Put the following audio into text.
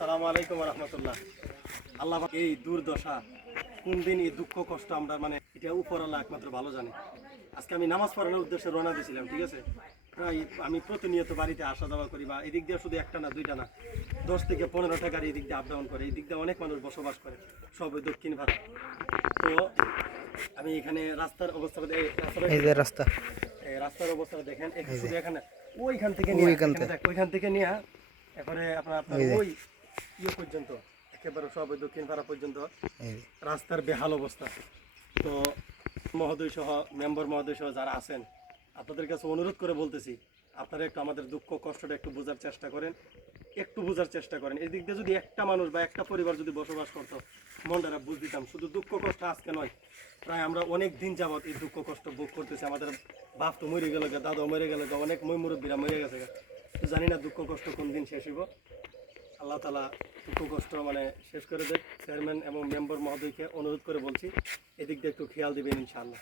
আসসালামু আলাইকুম রহমতুল্লাহ। আল্লাহ এই দুর্দশা কোন দিন এই দুঃখ কষ্ট আমরা এটা উপরওয়ালা একমাত্র ভালো জানে। আজকে আমি নামাজ পড়ানোর উদ্দেশ্যে রওনা দিয়েছিলাম, ঠিক আছে। প্রায় আমি প্রতিনিয়ত বাড়িতে আসা যাওয়া করি, বা এদিক দিয়ে শুধু একটা না দুইটা না 10 থেকে 15টা গাড়ি এদিক দিয়ে আপ ডাউন করে। এই দিক দিয়ে অনেক মানুষ বসবাস করে, সব ওই দক্ষিণ ভারত। তো আমি এখানে রাস্তার অবস্থা রাস্তার অবস্থা দেখেন, শুধু এখানে ওইখান থেকে নিয়ে এরপরে আপনার ওই ইয়ে পর্যন্ত একেবারে সব ওই দক্ষিণ পাড়া পর্যন্ত রাস্তার বেহাল অবস্থা। তো মহোদয় সহ মেম্বার মহোদয় সহ যারা আছেন, আপনাদের কাছে অনুরোধ করে বলতেছি, আপনারা একটু আমাদের দুঃখ কষ্টটা একটু বোঝার চেষ্টা করেন, এই দিক দিয়ে যদি একটা মানুষ বা একটা পরিবার যদি বসবাস করতো, মনটা বুঝ দিতাম। শুধু দুঃখ কষ্ট আজকে নয়, প্রায় আমরা অনেক দিন যাবৎ এই দুঃখ কষ্ট ভোগ করতেছি। আমাদের বাপ তো মরে গেল, দাদা মরে গেল, অনেক মুরব্বীরা মরে গেছে। জানি না দুঃখ কষ্ট কোন দিন শেষ হইব। আল্লাহ তালা দুঃখ কষ্ট শেষ করে দেয়। চেয়ারম্যান এবং মেম্বার মহোদয়কে অনুরোধ করে বলছি, এদিক দিয়ে একটু খেয়াল দিবেন ইনশাআল্লাহ।